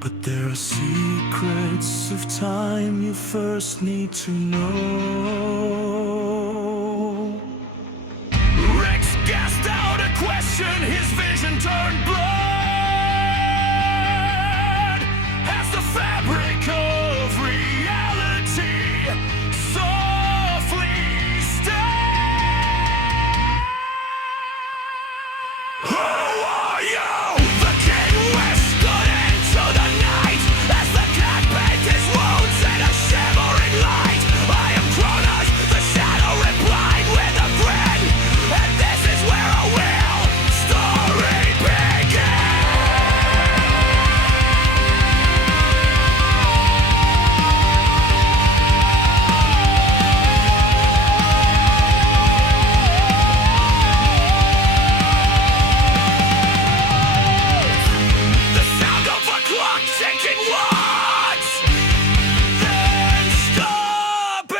But there are secrets of time you first need to know. Rex gasped out a question, his vision turned blood as the fabric of reality softly stabbed. Who are you? The King whispered into the night as the cat painted his wounds in a shimmering light. I am Kronos, the shadow replied with a grin, and this is where our real story the sound of a clock ticking once, then stopping.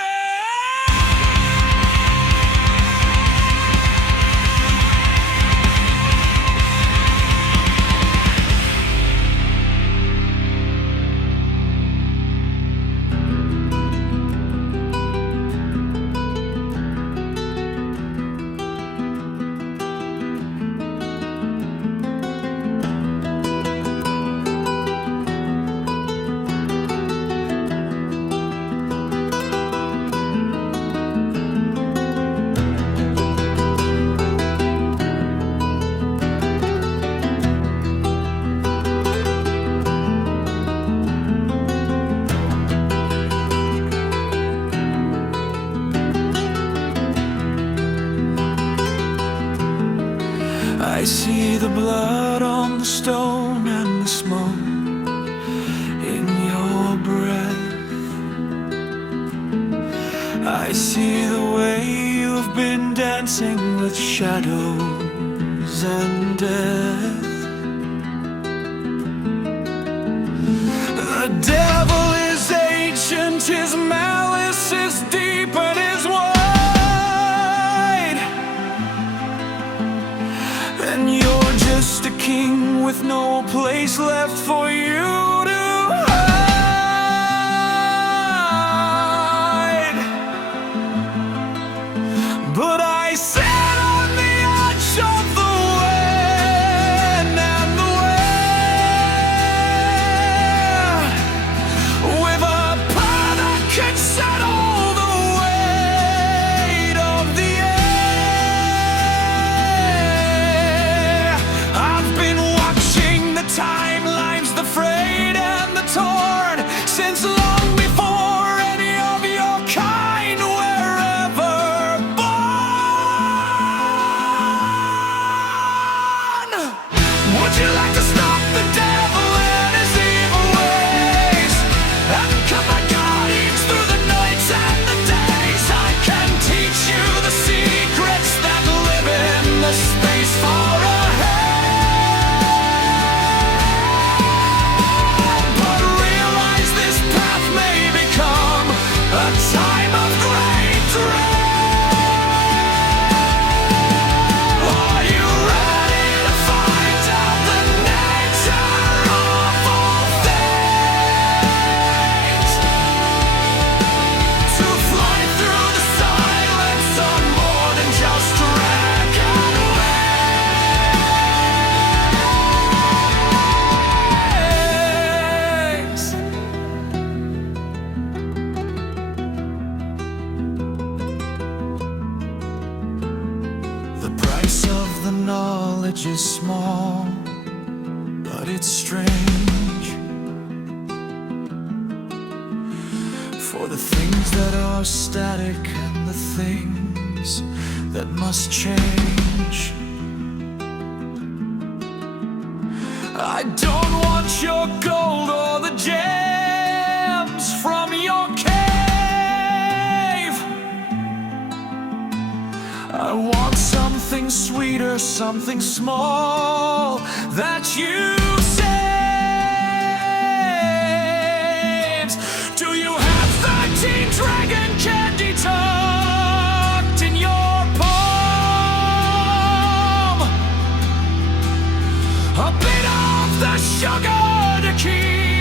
I see the blood on the stone and the smoke in your breath. I see the way you've been dancing with shadows and death. The devil is ancient, his malice is deep and his wide. And you're just a king with no place left for you to hide. But I sat on the edge of the wind and the wave, with a power that could settle the weight of the air. I've been watching the timelines, the frayed and the torn, since long before any of your kind were ever born. Would you like to stop the devil and his evil ways, and come my guardians through the nights and the days? I can teach you the secrets that live in the space far ahead. But realize this path may become a time of great dread. Are you ready to find out the nature of all things? To fly through the silence on more than just dragon wings. The price of the knowledge is small, but it's strange. For the things that are static and the things that must change. I don't want your gold or the gems from your cave. I want something sweeter, something small that you saved. Do you have 13 dragon candy tucked in your palm? A bit of the sugar to keep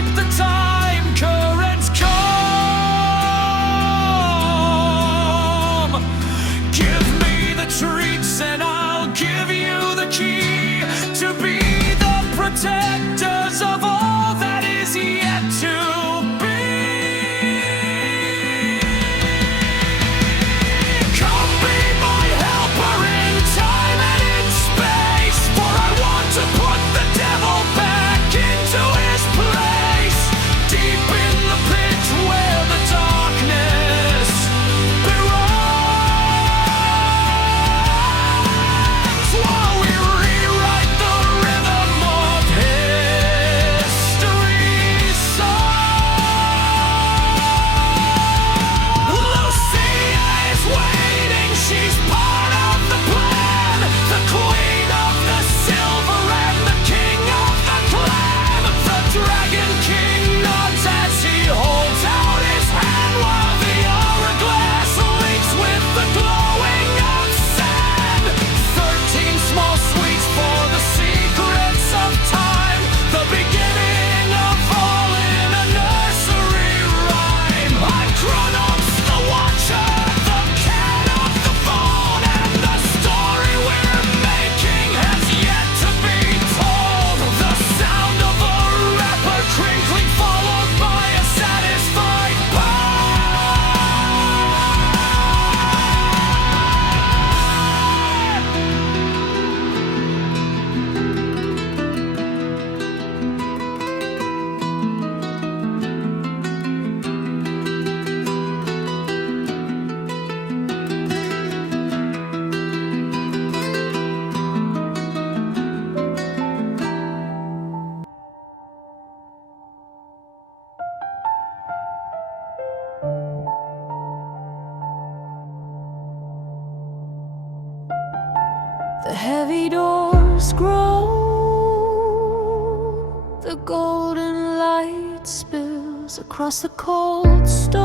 spills across the cold stone,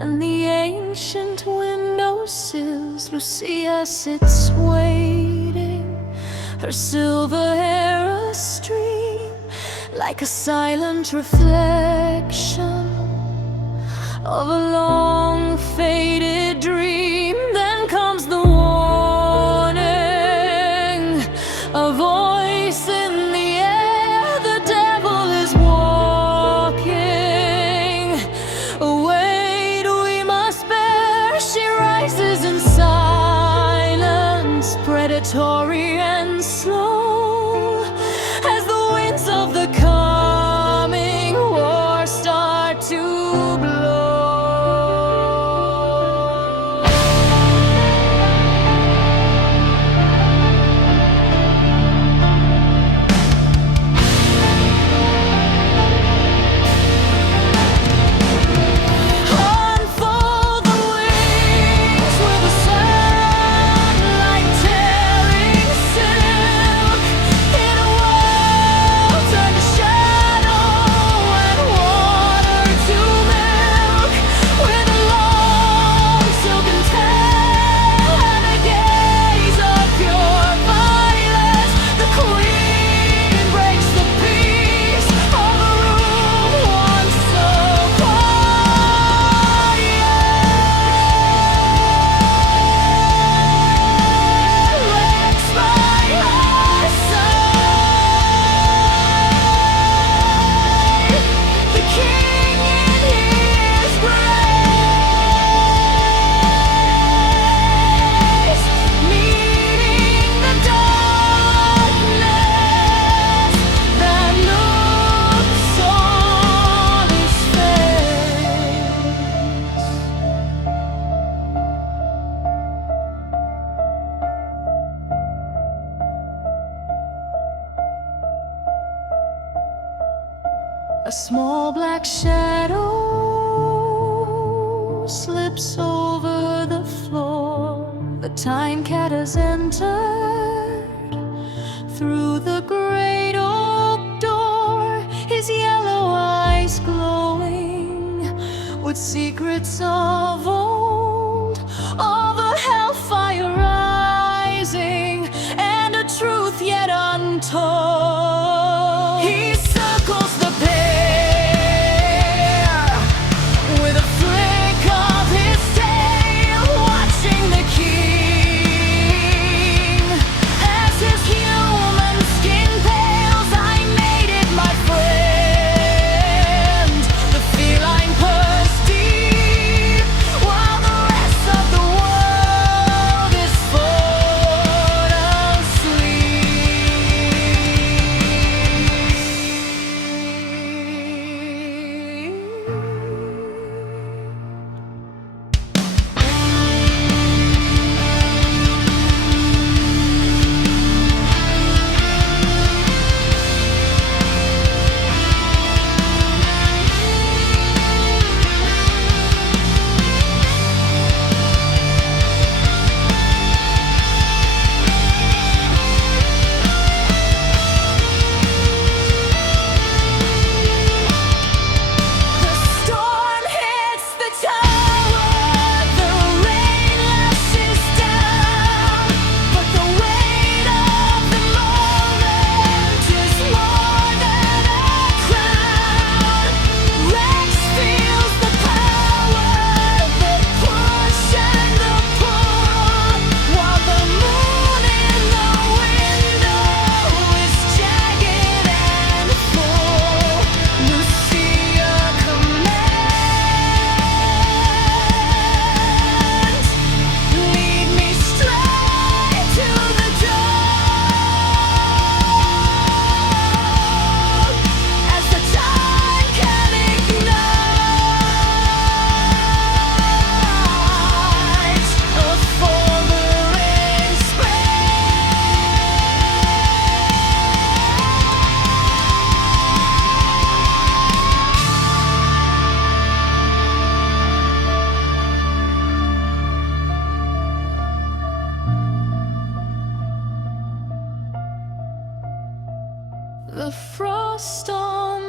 and the ancient windowsills Lucia sits waiting, her silver hair astream like a silent reflection of a long faded dream. Then comes the warning, a voice in the air, the devil is walking. Wait, we must bear. She rises in silence, predatory and slow, as the winds of the coming war start to blow. A small black shadow slips over the floor. The time cat has entered through the great oak door, his yellow eyes glowing with secrets of old, of a hellfire rising and a truth yet untold. He circles the human skin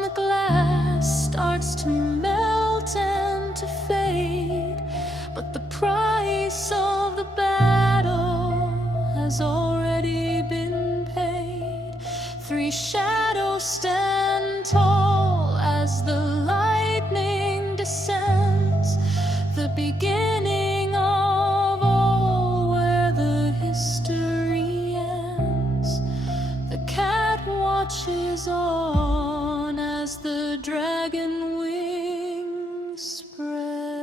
the glass starts to melt and to fade, but the price of the battle has already been paid. Three shadows stand tall as the lightning descends, the beginning of all, where the history ends. The cat watches on as the dragon wings spread.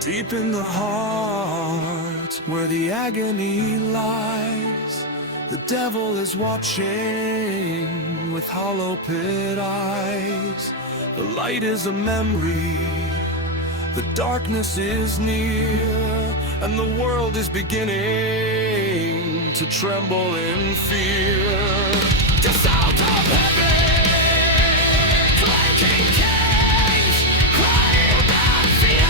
Deep in the heart, where the agony lies, the devil is watching with hollow pit eyes. The light is a memory, the darkness is near, and the world is beginning to tremble in fear. The sound of heaven, clanking chains, crying out fear.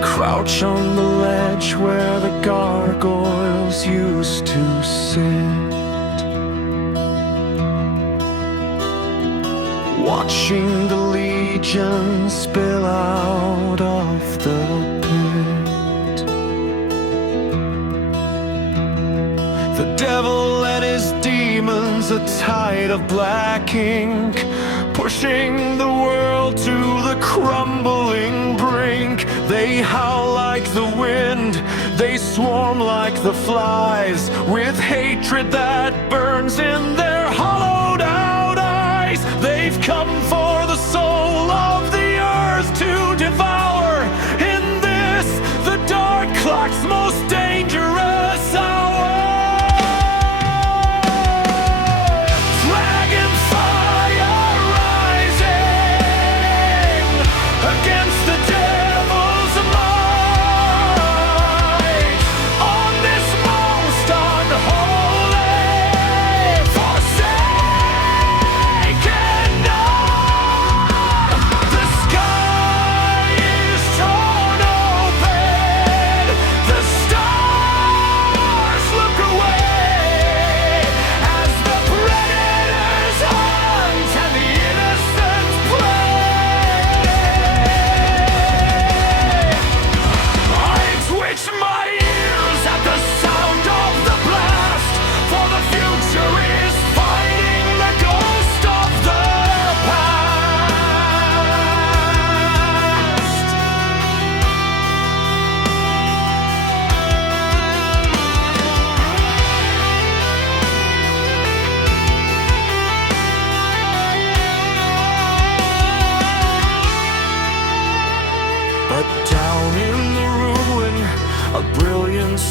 Crouch on the ledge where the gargoyles used to sit, watching the legion spill out of the pit. The devil and his demons, a tide of black ink, pushing the world to the crumbling brink. They howl like the wind, they swarm like the flies, with hatred that burns in their hollowed out eyes. They've come for the soul of the earth to devour, in this, the dark clock's most dangerous hour.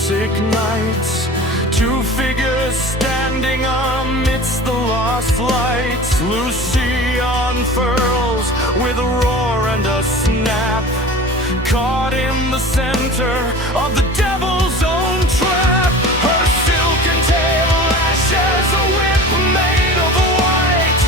Ignites two figures standing amidst the lost lights. Lucy unfurls with a roar and a snap, caught in the center of the devil's own trap. Her silken tail lashes a whip made of white,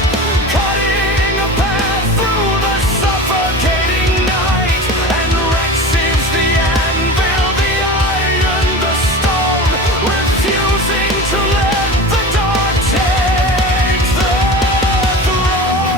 cutting a path through the suffocating night. And Rex seems the anvil, the iron, the stone, refusing to let the dark take the throne.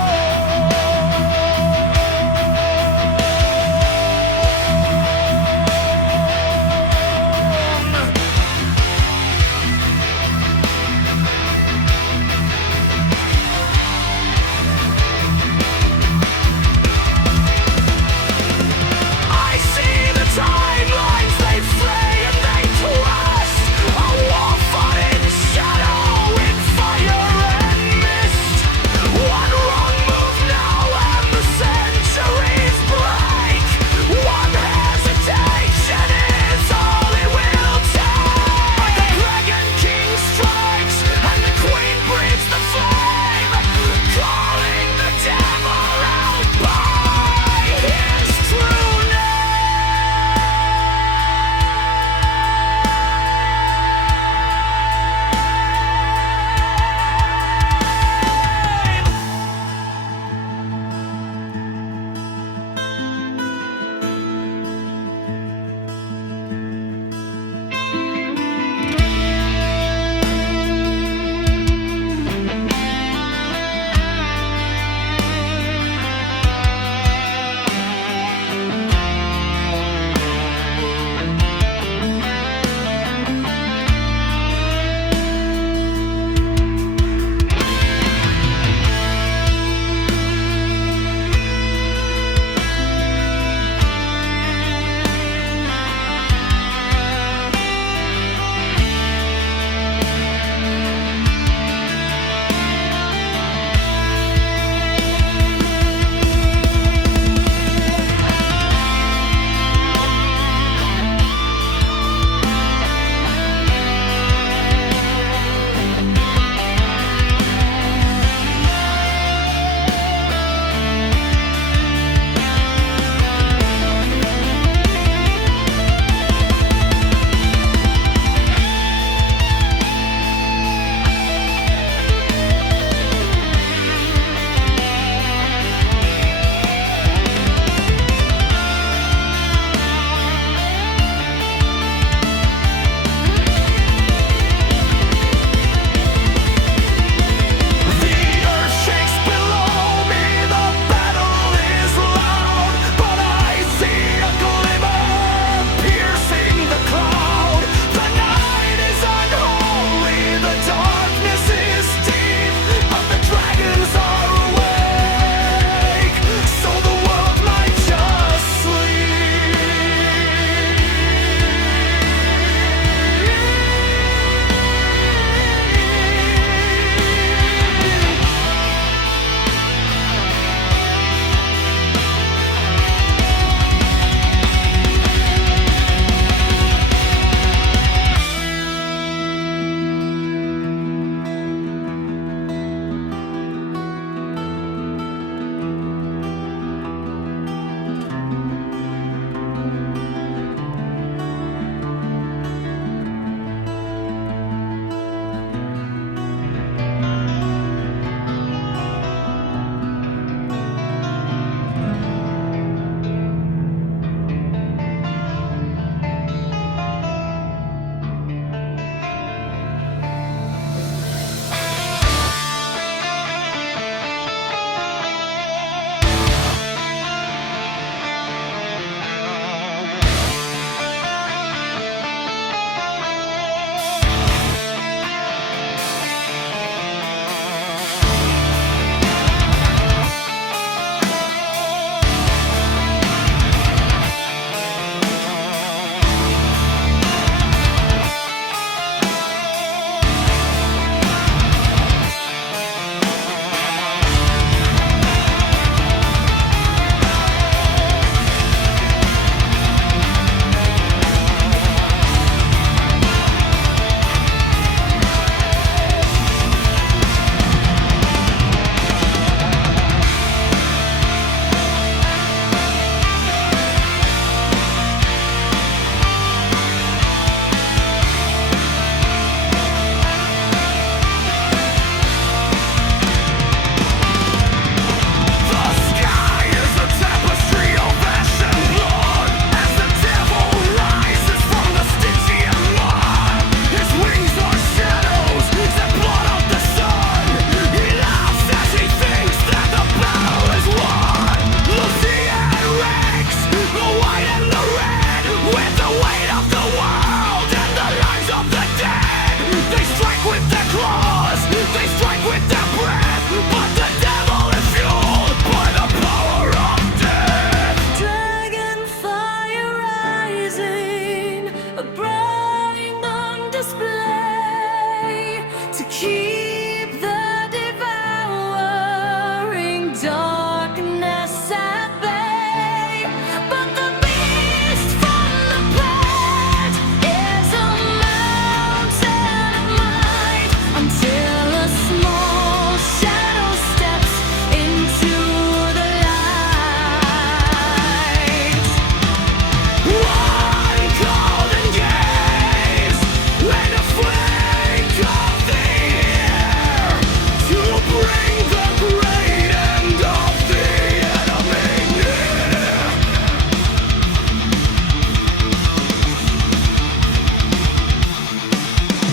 darkness at bay. But the beast from the pit is a mountain of might, until a small shadow steps into the light. One golden gaze and a flake of the air to bring the great end of the enemy near.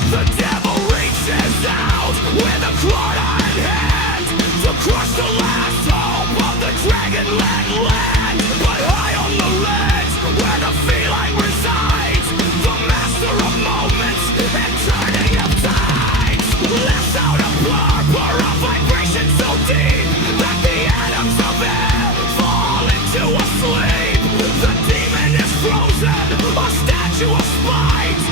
The devil reaches out with a clawed hand to crush the last hope of the Dragonland land. But high on the ledge where the feline resides, the master of moments and turning of tides, lets out a blur of vibration so deep that the atoms of air fall into a sleep. The demon is frozen, a statue of spite,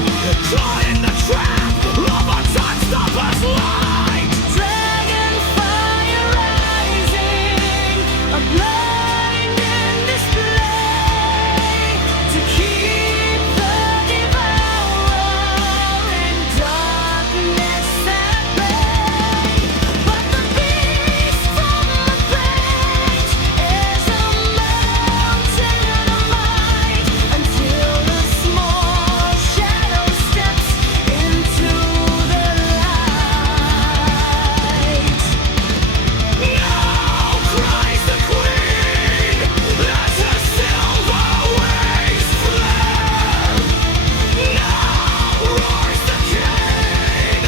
caught in the trap of a time-stopper's light. Dragonfire rising, a blinding display to keep the devourer in darkness at bay. But the beast from the pit is a mountain of might, until the small shadow steps into the light. Now cries the queen as her silver wings flare. Now roars the king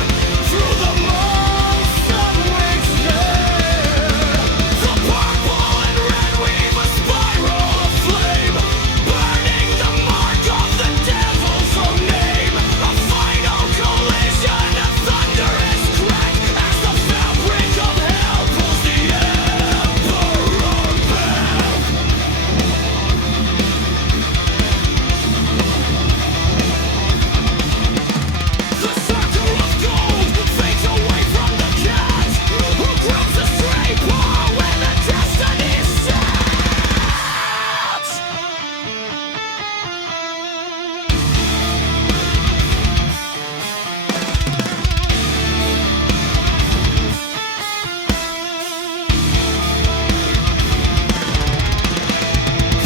through the most of wings there. The purple and red weave a spiral of flame, burning the mark of the devil's own name. A final collision, a thunderous crack as the fabric of hell pulls the emperor back. The circle of gold fades away from the cat who grabs the stray paw when the destiny is set.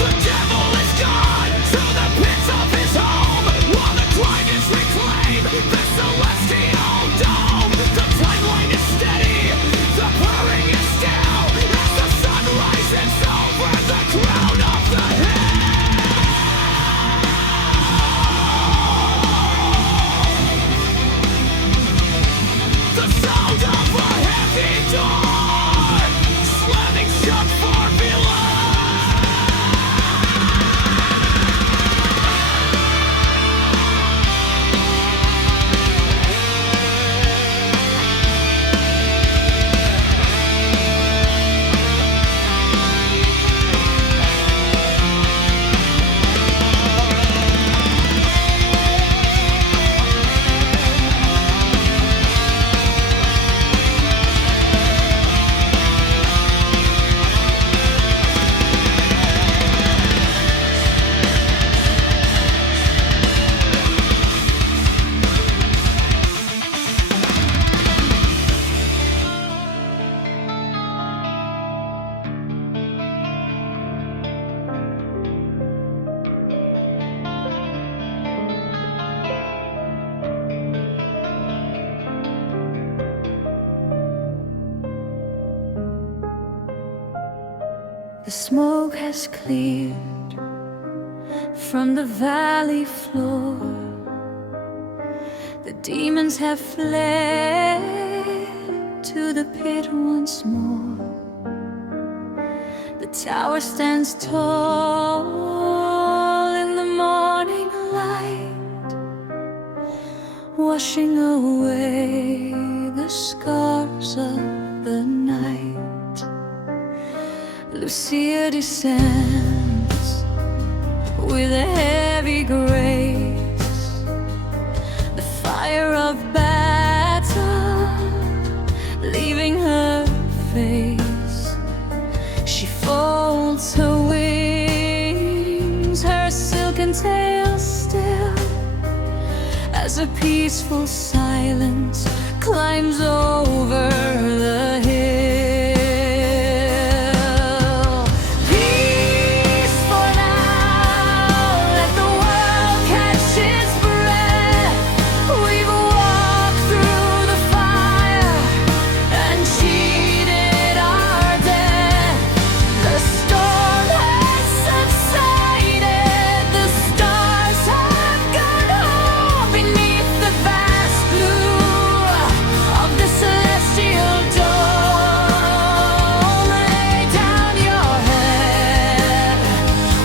The devil is gone to the pits of his home, while the grind is reclaimed, the celestial dome. The timeline is steady, the purring is still, as the sun rises over the crown of the hill. The sound of a heavy door slamming shut far below. The smoke has cleared from the valley floor. The demons have fled to the pit once more. The tower stands tall in the morning light, washing away the scars of the night. Lucia descends with a heavy grace, the fire of battle leaving her face folds her wings, her silken tail still, as a peaceful silence climbs over the hill. Peace for now, let the world catch its breath. We've walked through the fire and cheated our death. The storm has subsided, the stars have gone home beneath the vast blue of the celestial dome. Lay down your head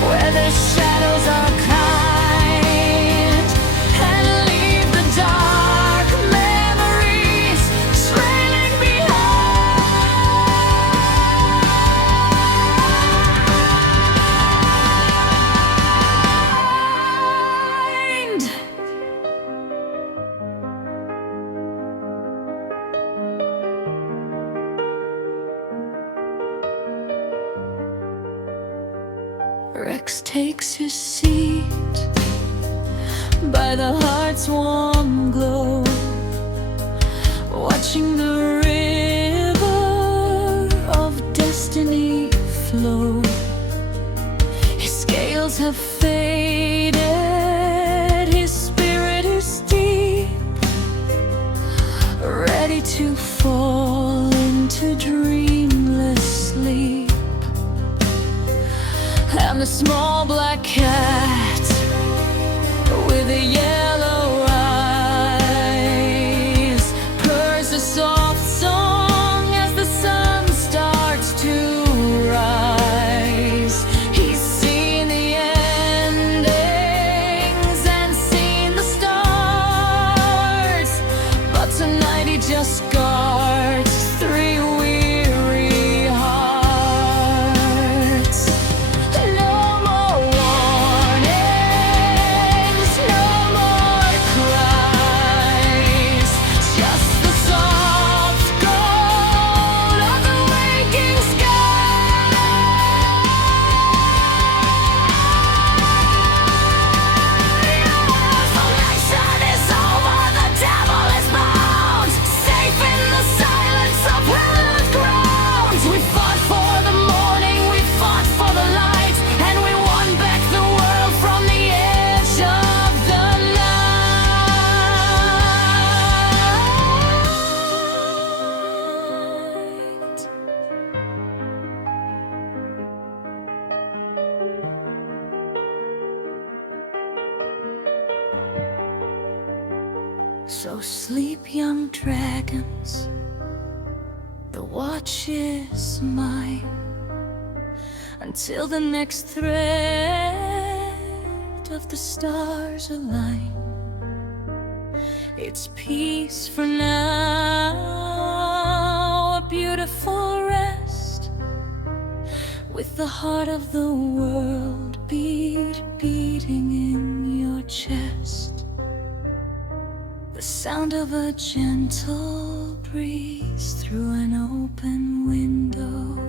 where the shadows are kind, and leave the dark memories trailing behind. Rex takes his seat by the heart's warm glow, watching the river of destiny flow. His scales have faded, his spirit is deep, ready to fall into dreamless sleep. And the small black cat with the yellow eyes purrs a soft song as the sun starts to rise. He's seen the endings and seen the stars, but tonight he just guards three weary hearts. No more warnings, no more cries, just the soft gold of the waking sky. Salvation is over, the devil is bound, safe in the silence of hallowed ground. We fought for the morning, we fought for the light, and we won back the world from the edge of the night. So sleep, young dragons, the watch is mine, until the next thread of the stars align. It's peace for now, a beautiful rest, with the heart of the world beating in your chest. The sound of a gentle breeze through an open window.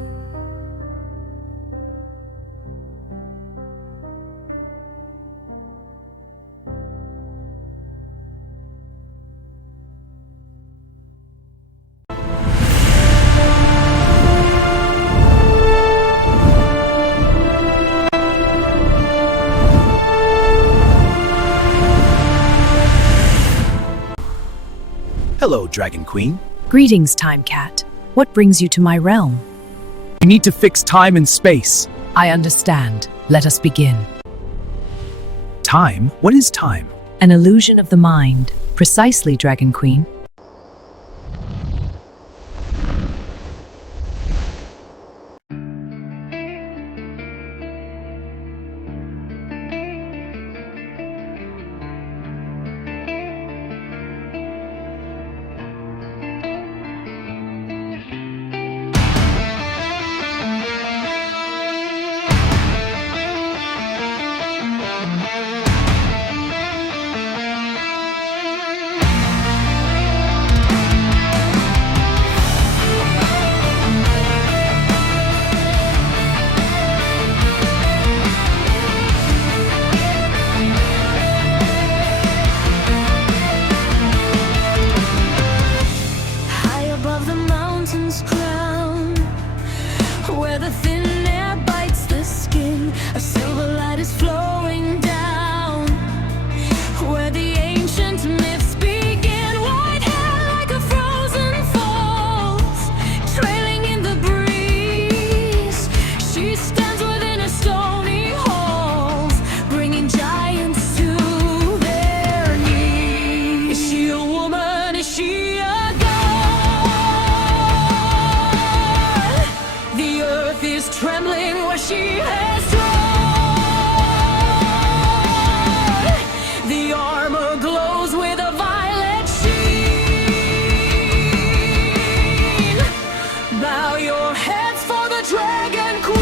Hello, Dragon Queen. Greetings, Time Cat. What brings you to my realm? We need to fix time and space. I understand. Let us begin. Time? What is time? An illusion of the mind. Precisely, Dragon Queen. the thin air bites the skin. A silver light is flowing down where the ancient myths begin. White hair like a frozen falls, trailing in the breeze. She stands within her stony halls, bringing giants to their knees. Is she a woman? Is she a god? The earth is trembling where she has trod. The armor glows with a violet sheen. Bow your heads for the Dragon Queen.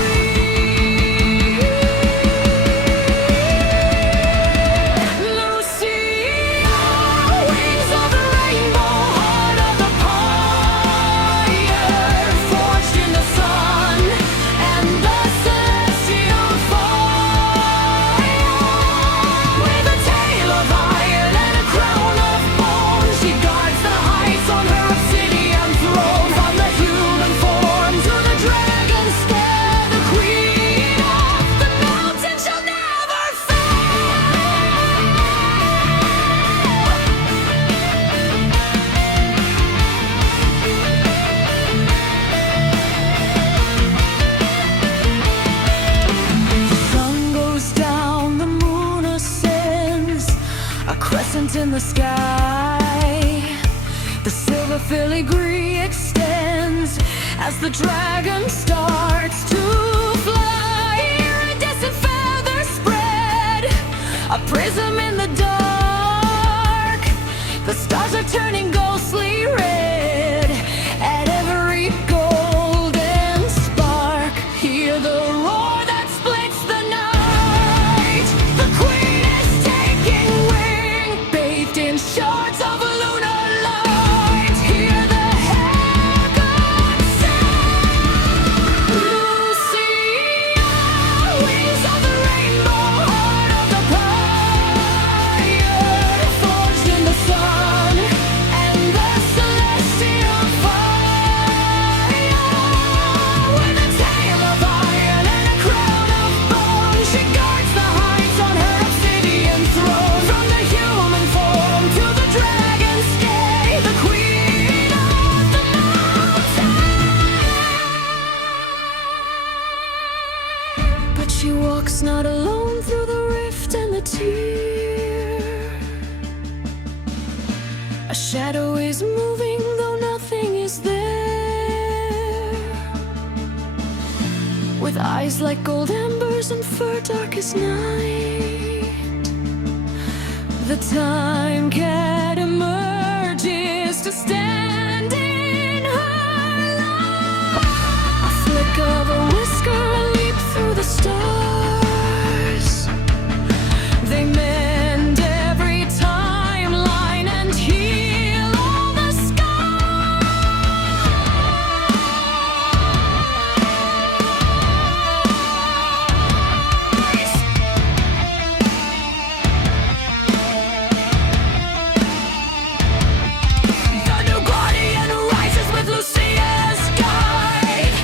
Lucia, wings of the rainbow, heart of the pyre, forged in the sun and the celestial fire. With a tail of iron and a crown of bone, she guards the heights on her obsidian throne. From the human form to the dragon stair, the queen of the mountain shall never The sun goes down, the moon ascends, a crescent in the sky. The silver filigree extends as the dragon starts to fly. Iridescent feathers spread, a prism in the dark. The stars are turning ghostly red at every golden spark. Hear the roar that splits the night. The queen is taking wing, bathed in shards of lunar light. Hear the hair gods sing. Lucia, wings of the rainbow, heart of the pyre, forged in the sun and the celestial fire. With a tail of iron and a crown of bone, she guards the heights on her obsidian throne. From the human form to the dragon's stay, the queen of the mountain. But she walks not alone through the rift and the tear. A shadow is moving, though nothing is there. With eyes like gold embers and fur dark as night, the time cat emerges to stand in her light. A flick of a whisker, a leap through the stars. They mend every timeline and heal all the scars. The new guardian rises with Lucia's guide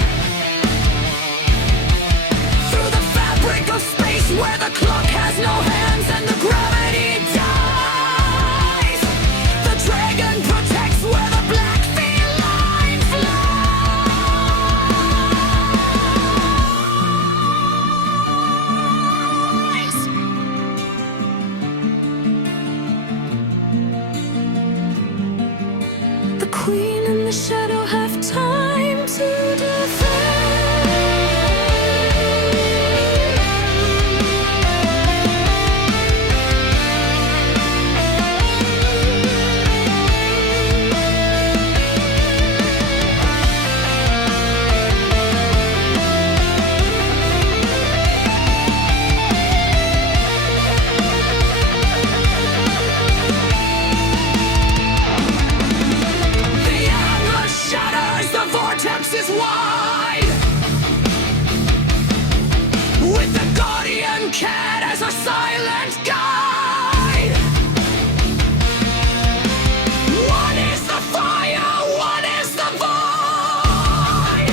through the fabric of space where the clock has no hands and the gravity dies. The dragon protects where the black feline flies. The queen and the shadow have time to The antler shatters, the vortex is wide. With the guardian cat as a silent guide. One is the fire, one is the void.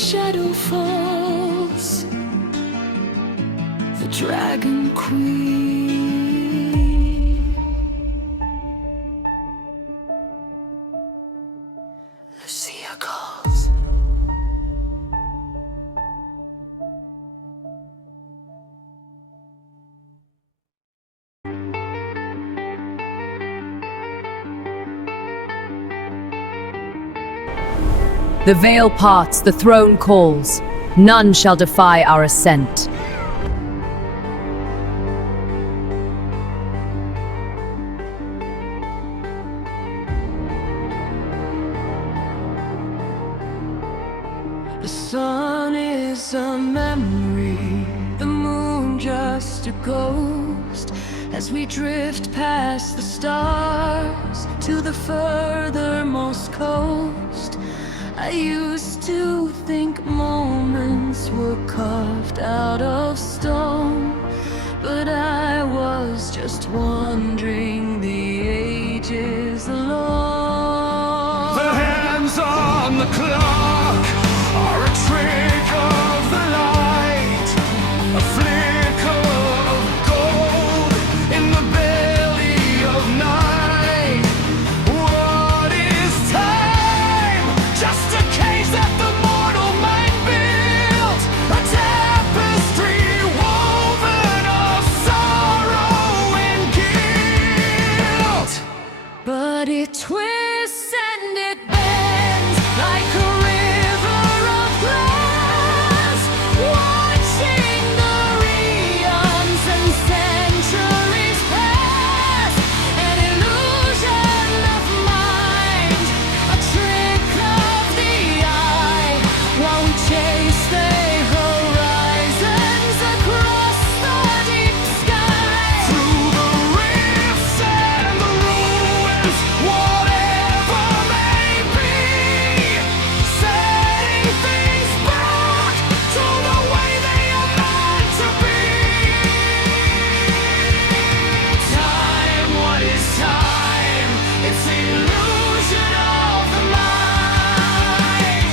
shadow falls, the Dragon Queen, Lucia calls. The veil parts, the throne calls. None shall defy our ascent. The sun is a memory, the moon just a ghost. As we drift past the stars to the furthermost coast, I used to think moments were carved out of stone, but I was just wandering the ages alone. The hands on the clock are a trick of the light, a flick of gold in the belly of night. What is time? Just a cage that the mortal mind built, a tapestry woven of sorrow and guilt. But it twists and it bends like a river of glass, watching the eons and centuries pass. An illusion of mind, a trick of the eye, while we chase the horizons across the deep sky. Through the rifts and the ruins, whatever may be, setting things back to the way they are meant to be. Time, what is time? It's the illusion of the mind.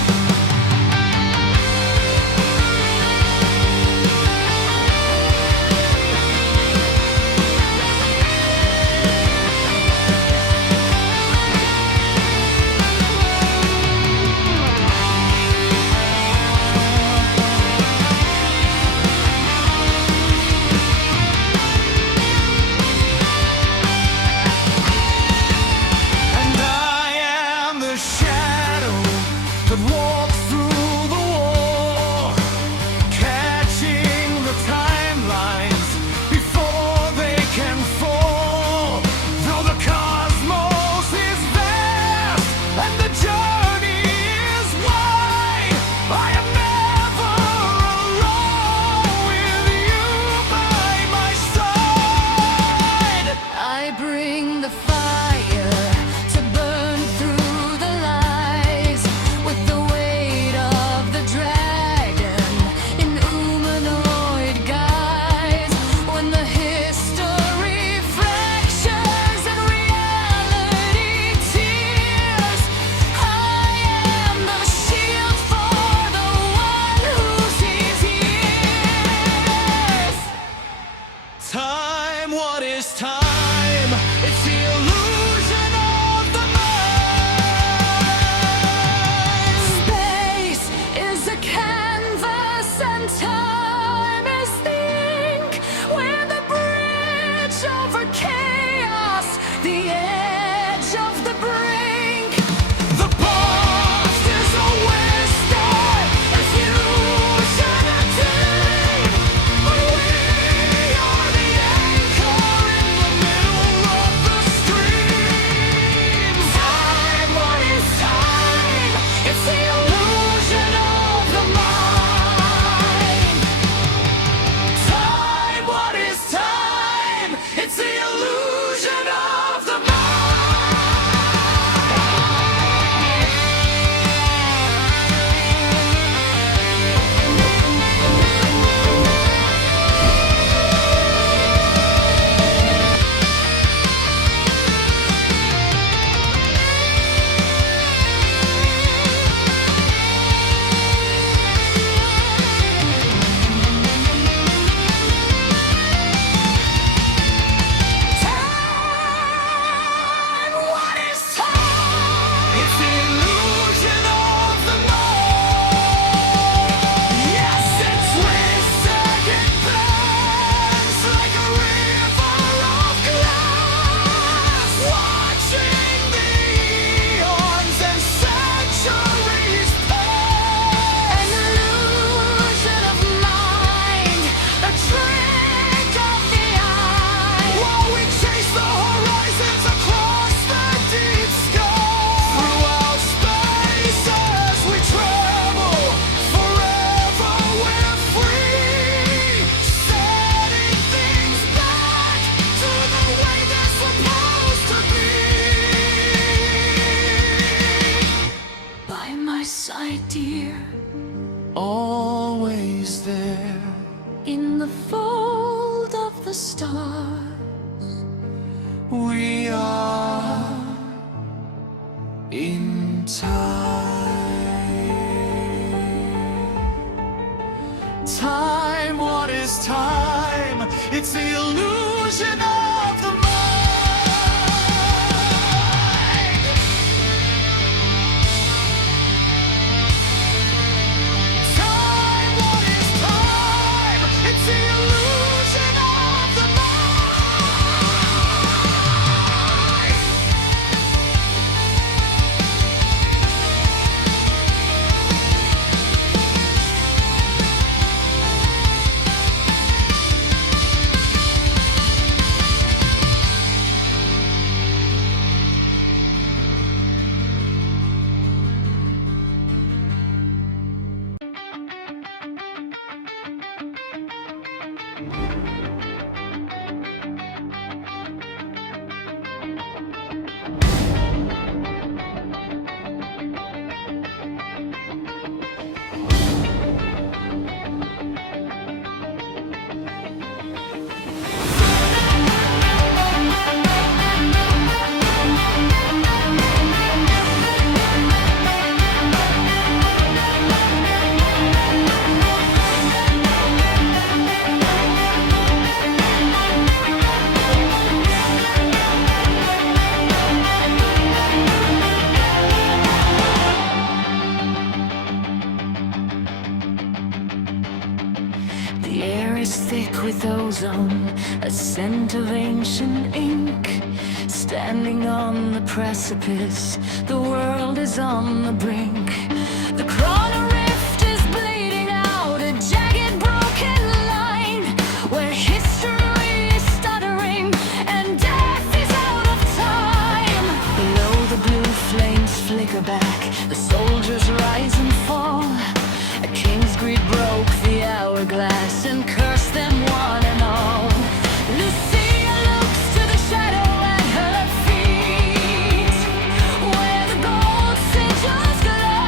always there. In the fold of the stars, We are in time. Time, what is time? It's the illusion of the mind. Time, what is time? It's the illusion of the mind. the air is thick with ozone, a scent of ancient ink. Standing on the precipice, the world is on the brink. The chrono rift is bleeding out, a jagged broken line, where history is stuttering and death is out of time. Below the blue flames flicker back, the soldiers rise and fall. A king's greed broke the hourglass and cursed them one and all. Lucia looks to the shadow at her feet, where the gold sigils glow.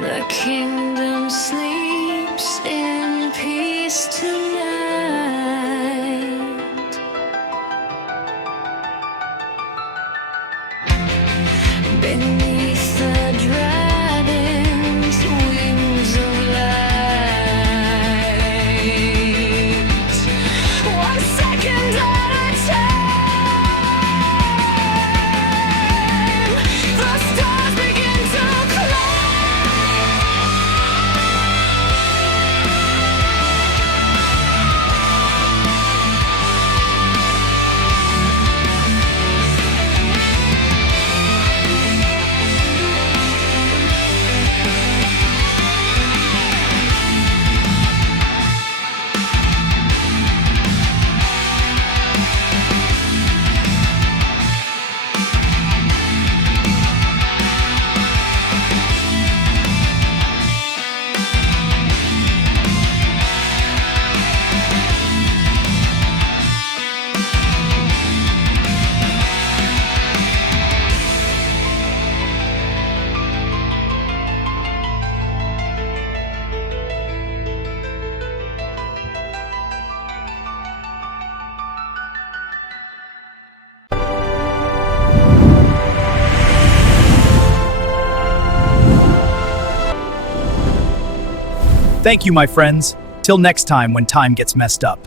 The kingdom sleeps in peace tonight. Beneath the dragon's wings of light. 1 second at a time. The stars begin to Thank you, my friends. Till next time when time gets messed up.